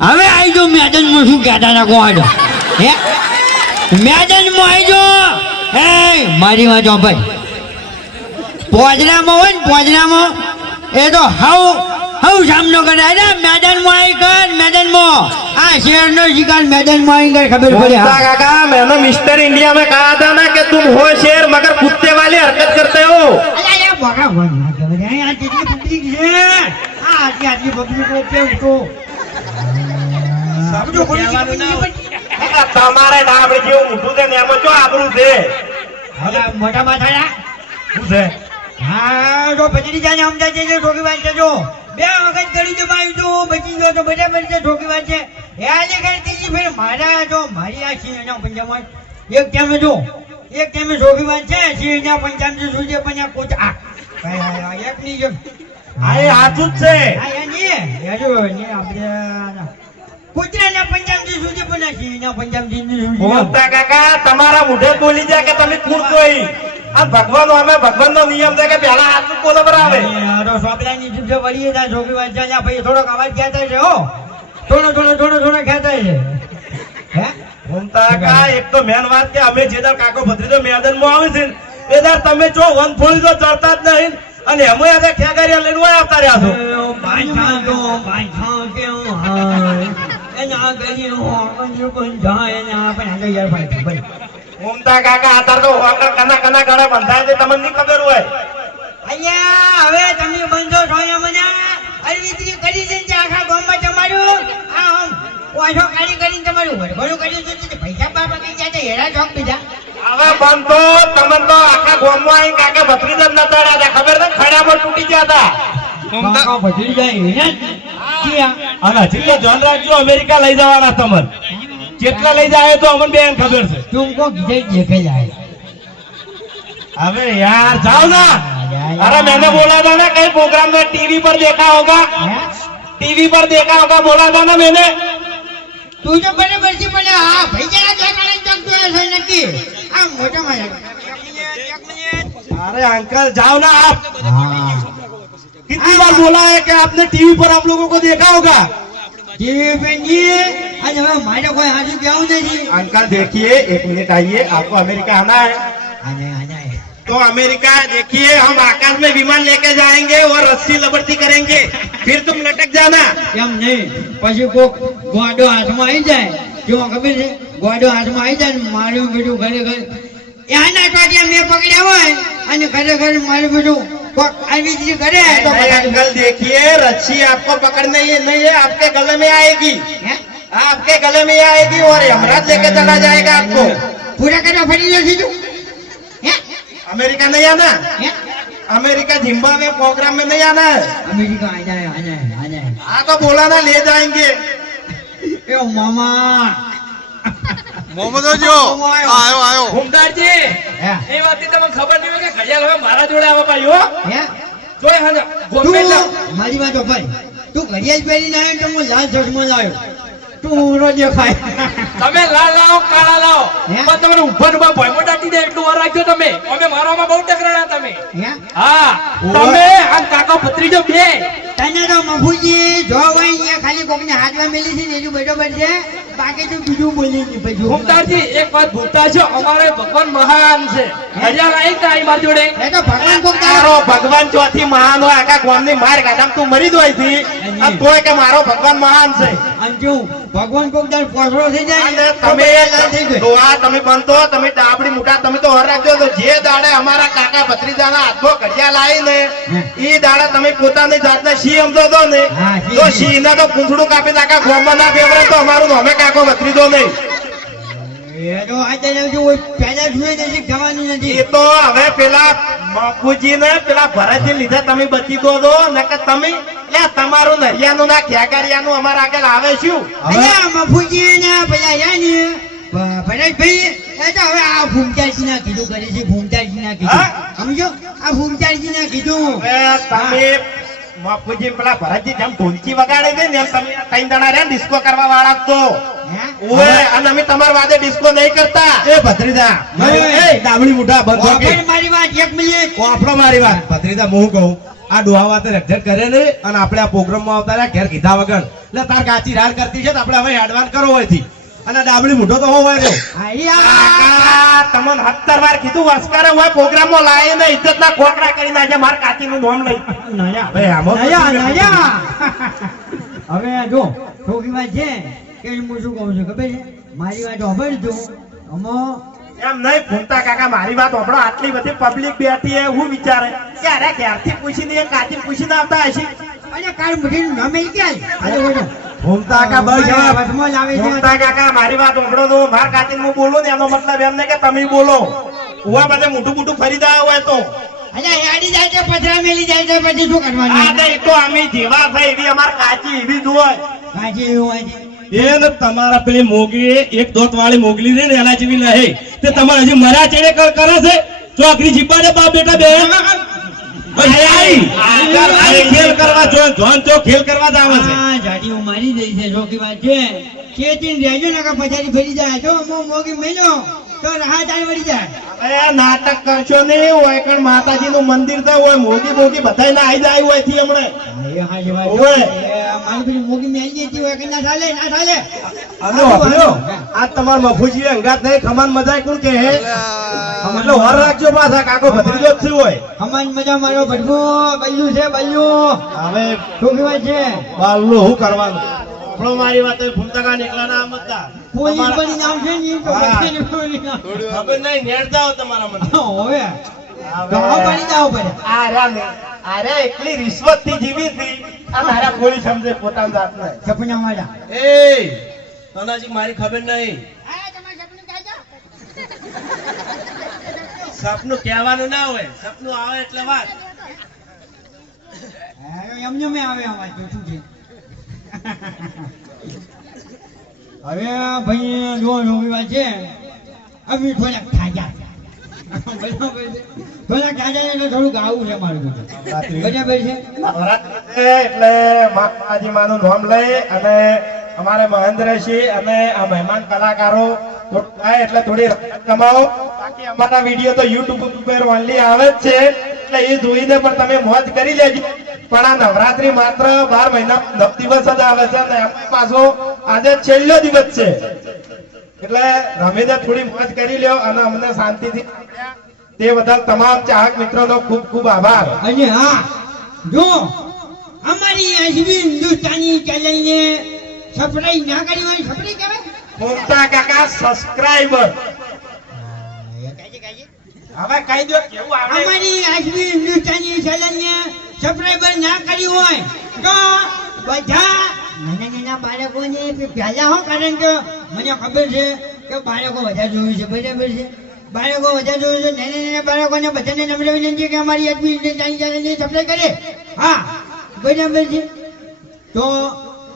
હવે આવી જો મેદાનમાં શું કહેતા હતા કોણ હે મેદાનમાં આવી જો હે મારી વાત ભાઈ પોજરામાં હોય ને પોજરામાં એ તો હવ સામનો કરે અરે મેદાનમાં આવી કર મેદાનમાં આ શેરનો શિકાર मैदाનમાં આવી कर खबर पड़ी हाँ काका मैंने मिस्टर इंडिया में कहा था ना कि तुम हो शेर मगर कुत्ते वाली हरकत करते हो। अरे यार बगा बोल यार कितनी पब्लिक है आजी पब्लिक को केव तो समझो તમારે ડાબડી જેવું ઊઠું છે ને એમાં જો આબરૂ છે અલા મોટા માથાડા શું છે હા તો બચડી જાને સમજા છે ઠોકી વાત છે જો બે વખત કરી દો ભાઈ તો બચી ગયો તો બરાબર છે ઠોકી વાત છે યાદ કરતી જી ફેર મારા જો મારી આ સિંહના પંજામાં એક ટાઈમે જો એક ટાઈમે ઠોકી વાત છે સિંહના પંજામાં સુધી પંજા કોચ આ એક ની જો આ એ હાચું જ છે આ યાની યાજો ને આપણે કુતરાના પંજાબથી સુધી પણ સિંહના પંજાબથી સુધી બોલતા કાકા તમારા મુઢે બોલી જાય કે તમે કુળ જોઈ આ ભગવાન અમે ભગવાનનો નિયમ છે કે પહેલા હાચું બોલો બરાબર યારો સોપલાની જીભે વળીએ તા છોકરી વાત જાય ભાઈ થોડોક અવાજ ખેંચાય છે હો થોડો ખેંચાય છે હે બોલતા કાકા એક તો મેન વાત કે અમે જે દર કાકો ભત્રીજો મેદાનમાં આવે છે એ દર તમે જો વન ફોડી તો ચડતા જ નહીં અને અમે આજે ઠેકારિયા લઈને ઓય આવતા રહ્યા છો બાંધા કેવું હાય એના ગલી હો પણ કોણ જાય ને આપણે આગળ યાર ભાઈ ભાઈ બોલતા કાકા આતાર તો હોકર કના ગળા બંધાય છે તમને નહીં ખબર હોય અલ્યા હવે તમે બંધો છો ને મને અરવિંદની કરી દે છે આખા ગામમાં તમારું આ આમ ઓછો કરીને તમારું ઘણું કર્યું છે પૈસા બાપા કઈ જાય હેરા ચોક બીજા હવે બંધો તમને તો આખા ગામમાં આઈ કાકા ભત્રીજા નતા રહ્યા ખબર ને ખડામાં તૂટી ગયા હતા કાકા ભજી જાય હે અને હજી તો જોન રાખજો અમેરિકા લઈ જવાના તમને કેટલા લઈ જાય તો અમને બેન ખબર છે तुमको किधर देखे जाए अबे यार जाओ ना अरे मैंने बोला था ना कई प्रोग्राम में टीवी पर देखा होगा टीवी पर देखा होगा बोला था ना मैंने तू तो बराबर से बोले हाँ भाई जरा देखा चक तो ऐसा नक्की आ मोटा माया अरे अंकल जाओ ना आप कितनी बार बोला है कि आपने टीवी पर आप लोगों को देखा होगा टीवी पे नहीं आज हमारे कोई हाथ क्या नहीं अंकल देखिए एक मिनट आइए आपको अमेरिका आना है आना है तो अमेरिका देखिए हम आकाश में विमान लेके जाएंगे और रस्सी लबड़ती करेंगे फिर तुम लटक जाना એમ નહીં પછી કોક ગોડો હાથમાં આવી જાય જો ખબર છે ગોડો હાથમાં આવી જાય ને મારું બેટું ખરેખર એના ટોટિયા મેં પકડ્યા હોય અને ખરેખર મારું બેટું કોક આવી જ કરે તો अंकल देखिए रस्सी आपको पकड़ने ही नहीं है आपके गले में आएगी आपके गले में आएगी और यमराज लेके चला जाएगा आपको પૂરા કરવા ફરી લે સીધું હે अमेरिका नहीं आना अमेरिका जिम्बाब्वे प्रोग्राम में नहीं आना है અમેરિકા આના हाँ तो बोला ना ले जाएंगे એ મામા મોહમ્મદ જો આયો ઘુમતાજી હે એ વાતની તમને ખબર નહીં હોય કે ઘડિયાળ હવે મારા જોડે આવે ભાઈ હો હે જોઈ હા તું મારી વાત ભાઈ તું ઘડિયાળ પહેરીને આવ્યો તો હું લાલ ચશ્મો લાવ્યો તું ઊંરો દેખાય તમે લાલ લાવો કાળા લાવો હે? પણ તમને ઉભા ઉભા ભય મોટાટી દે એટલું વાર રાખ્યો તમે અમે મારવામાં બહુ ટકરાણા તમે હે હા તમે આ કાકા ભત્રીજો બે તને તો મફુજી જો હોય ને ખાલી કોકને હાથમાં મેલી છે ને એનું બરોબર છે બાકી તો બીજું બોલી નહીં પછી ઘુમતાજી એક વાત ભૂલતા છો અમારે ભગવાન મહાન છે ઘડિયાળ આવી તારી માર જોડે એ તો ભગવાન કોક તારો ભગવાન ચોથી મહાન હોય આખા ગામની માર કાઢામ તું મરી દોય થી આ તોય કે મારો ભગવાન મહાન છે અંજુ ભગવાન કોક દર પોસરો થઈ જાય અને ને તમે થઈ ગઈ તો આ તમે બનતો તમે ડાબડી મોટા તમે તો હર રાખજો તો જે દાડે અમારા કાકા ભત્રીજાના હાથમાં ઘડિયાળ આવી ને ઈ દાડે તમે પોતાની જાતને સિંહ સમજો તો ને હા, સિંહ. તો સિંહ ના તો પૂંછડું કાપી નાખા ગામમાં ના ફેવરે તો અમારું અમે કાકો ભત્રીજો નહીં એ તો આજે જો પહેલા જોઈએ નથી થવાનું નથી એ તો હવે પેલા બાપુજી ને પેલા ભરતજી લીધા તમે બચી દો નકર તમે લે તમારું નરિયાનું ના ખેગારિયાનું અમારા આગળ આવે શું અલ્યા મફુજી ને પેલા યાની ભરતભાઈ એ તો હવે આ ભૂમતાજી ના કીધું કરે છે ભૂમતાજી ના કીધું સમજો આ ભૂમતાજી ના કીધું હવે તમે બાપુજી પેલા ભરતજી જેમ ઢોલકી વગાડે છે ને એમ તમે ત્રણ જણા રહ્યા ડિસ્કો કરવા વાળા તો ઓએ અને અમે તમારા વાદે ડિસ્કો નહીં કરતા એ ભત્રીજા એ ડાબડી મુઠા બંધ ઓપન મારી વાત એક મિનિટ આપણો મારી વાત ભત્રીજા હું કહું આ ડોહા વાતે રક્ષણ કરે ને અને આપણે આ પ્રોગ્રામમાં આવતા રહ્યા ઘેર કીધા વગર એટલે તાર કાચી રાડ કરતી છે તો આપણે હવે એડવાન્સ કરવો હોયથી અને ડાબલી મૂઢો તો હોવો હોય આયા તમને 17 વાર કીધું વસ્કારે હોય પ્રોગ્રામમાં લાવે ને ઇજ્જતના ખોકરા કરી નાખે માર કાચીનું નામ લઈ નયા હવે આમાં નયા નયા હવે આ જો છોકરી વાત છે કે હું શું કહું છું ખબર છે મારી વાત સાંભળજો અમો એમ નહીં ફૂમતા કાકા મારી વાત સાંભળો આટલી બધી પબ્લિક બેઠી હે હું વિચારે કે અરે ક્યારથી પૂછીને કાચી પૂછીને આવતા હશે અરે કાળ મુઠીનું નામ એ ક્યાં ફૂમતા કાકા બસ વચમાં લાવે છે ફૂમતા કાકા મારી વાત સાંભળો તો માર કાચી હું બોલું ને એનો મતલબ એમ નહીં કે તમે બોલો ઉવા બધે મોટું મોટું ફરી જાય હોય તો અરે યાડી જાય છે પથરા મેલી જાય છે પછી શું કરવાનું આ તો એ તો અમે જેવા થાય એવી અમાર કાચી એવી જ હોય કાજી એવું હોય છે એ ને તમારા પેલી મોગલી એક દોત વાળી મોગલી રે ને એના જેવી નહીં તે તમારે હજી મરા ચેડે કરે છે ચોકરી જીપાડે બાપ બેટા બે ખેલ કરવા જોન તો ખેલ કરવા જ આવે છે આ જાડીઓ મારી દઈ છે છોકરી વાત છે ચેતીને રહેજો ને કે પછાડી ફરી જાય જો મો મોગી મેલો તો રાહ ચાલ વળી જાય અરે નાટક કરશો ને હોય કણ માતાજી નું મંદિર છે હોય મોગી બોગી બધાય ના આઈ જાય હોય થી હમણે ઓય. મારી પેલી મોગી મેલી હતી હોય કે ના ચાલે ના ચાલે હલો આ તમાર મફુજી અંગાત નહીં ખમાન મજાક કોણ કે હે એટલે હોર રાખજો પાછા કાકો ભત્રીજો જ થયો હોય અમાન મજા મારો ભટકો બલ્લુ છે બલ્લુ હવે છોકરી વાત છે બાલનું શું કરવાનું આપણો મારી વાત ફૂમતા કા નીકળા ના મતતા પોલીસ બની નામ છે ને એ તો હા. બધાને પોલીસ નામ. ખબર નહીં નેટ જાઓ તમારા મને હવે ગાવા પાડી જાવ પડે અરે એકલી રિશ્વત થી જીવી હતી આ મારા કોઈ સમજે પોતાના જાતને સપના વાળા એ તનાજી મારી ખબર નહીં સપનું કહેવાનું ના હોય સપનું આવે એટલે વાત એમને મેં આવે આમાં તો શું છે હવે ભાઈ જો નોકરી વાત છે અમે થોડાક થાક્યા બરાબર છે થોડાક થાક્યા એટલે થોડુંક આવું છે મારું બધું બરાબર છે નવરાત્રી છે એટલે માતાજી માનું નામ લઈ અને અમારે મહેન્દ્રસિંહ અને આ મહેમાન કલાકારો થોડું થાય એટલે થોડી રકમ કમાવો બાકી અમારા વિડીયો તો યુટ્યુબ ઉપર ઓનલી આવે જ છે એટલે એ જોઈને પણ તમે મોજ કરી લેજો પણ આ નવરાત્રી માત્ર 12 મહિના 9 દિવસ જ આવે છે અને એમાં પાછો આજે છેલ્લો દિવસ છે એટલે રમીને થોડી મોજ કરી લ્યો અને અમને શાંતિથી તે બદલ તમામ ચાહક મિત્રોનો ખૂબ ખૂબ આભાર અને હા જો અમારી આજની હિન્દુસ્તાની ચેનલને સબસ્ક્રાઇબ ના કરી હોય સબસ્ક્રાઇબ કહેવાય મોટા કાકા સબસ્ક્રાઇબર હવે કહી દો કેવું આવે અમારી આજની હિન્દુસ્તાની ચેનલને સબસ્ક્રાઇબર ના કરી હોય તો બધા નાના બાળકોને પહેલા હો કારણ કે મને ખબર છે કે બાળકો વધારે જોયું છે બરાબર છે બાળકો વધારે જોયું છે નાના બાળકોને બધાને નમ્ર વિનંતી કે અમારી આજની હિન્દુસ્તાની ચેનલને સબસ્ક્રાઇબ કરે હા બરાબર છે તો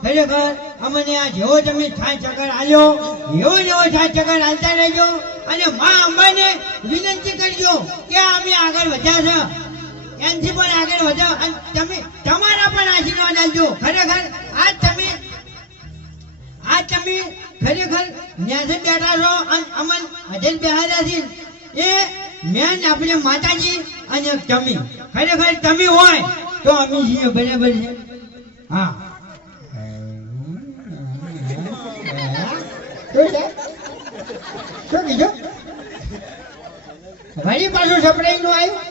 ખરેખર અમને આ જેવો તમે સાથ સહકાર આલ્યો એવો નવો સાથ સહકાર આલતા રહેજો અને મા અંબાને વિનંતી કરજો કે અમે આગળ વધ્યા છે એનથી પણ આગળ વધ્યા અને તમે તમારા પણ આશીર્વાદ આલજો ખરેખર આજ તમે ખરેખર ન્યાસે બેઠા છો અને અમન હજેલ બેહાર્યા છે એ મેન આપણે માતાજી અને તમે ખરેખર તમે હોય તો અમે છીએ બરાબર છે હા શું કીધું વળી પાછું સપડાઈ નું આવ્યું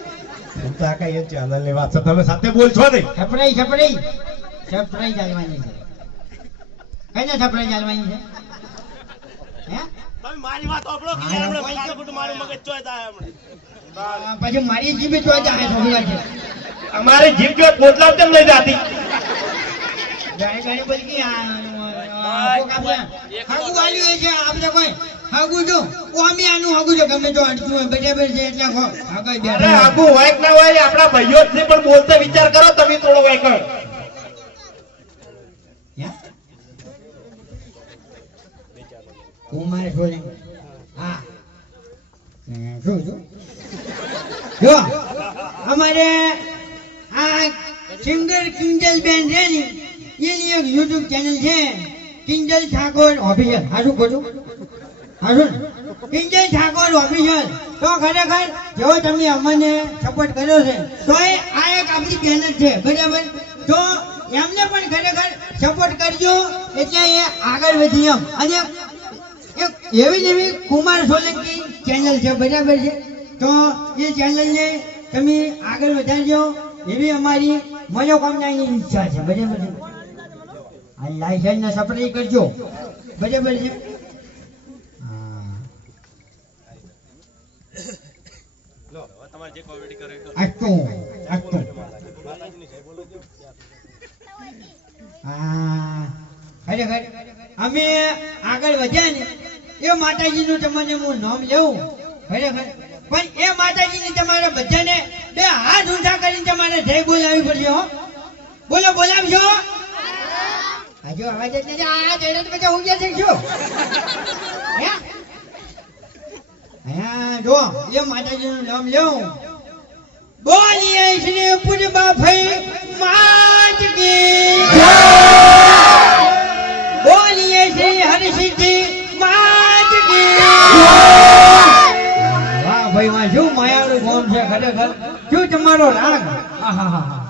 મોટા કાકા એ ચેનલ ની વાત છે તમે સાથે બોલશો નહીં સપડાઈ ચાલવાની છે કઈને સપડાઈ ચાલવાની છે હે તમે મારી વાત સાંભળો કે હમણાં પૈસા ફૂટ મારું મગજ ચોય થાય હમણાં પછી મારી જીભ તો જાય છોકરા છે અમારે જીભ જો પોટલા કેમ નહીં જાતી ગાડી બોલી કે હાગુ વાલ્યું છે આપણે કોઈ હાગુ જો ઓમી આનું હાગુ જો ગમે તો અડધું હોય બરાબર છે એટલે આગળ અરે બેઠા આગુ હોય કે ના હોય આપણા ભાઈઓ જ નહીં પણ બોલતે વિચાર કરો તમે થોડો વાયકણ હું મારે છોડે હા શું જો અમારે આ સિંગર કિંજલ બેન છે ને એની એક યુટ્યુબ ચેનલ છે કિંજલ ઠાકોર ઓફિશિયલ હા શું ખોટું હારું પિંજય ઠાકોર ઓફિશિયલ તો ખરેખર જેવો તમે અમને સપોર્ટ કર્યો છે તો એ આ એક આપણી મહેનત છે બરાબર તો એમને પણ ખરેખર સપોર્ટ કરજો એટલે એ આગળ વધી એમ અને એક એવી ને એવી કુમાર સોલંકી ચેનલ છે બરાબર છે તો એ ચેનલને તમે આગળ વધારજો એવી અમારી મનોકામનાની ઈચ્છા છે બરાબર છે આ લાયસન્સને સપ્લાય કરજો બરાબર છે આટલું હા ખરેખર અમે આગળ વધ્યા ને એ માતાજીનું તમને હું નામ લેવું ખરેખર પણ એ માતાજીને તમારે બધાને બે હાથ ઊંચા કરીને તમારે જય બોલાવી પડશે હો બોલો બોલાવજો હજુ અવાજ જ નથી આ જઈને પછી હું ક્યાં જઈશું જો એ માતાજીનું નામ લેવું બોલીએ શ્રી પૂજબા ભાઈ માત કી જય બોલીએ શ્રી હરિસિદ્ધિ માત કી જય વાહ ભાઈ વાહ શું માયાળું ગામ છે ખરેખર શું તમારો રાગ આહાહા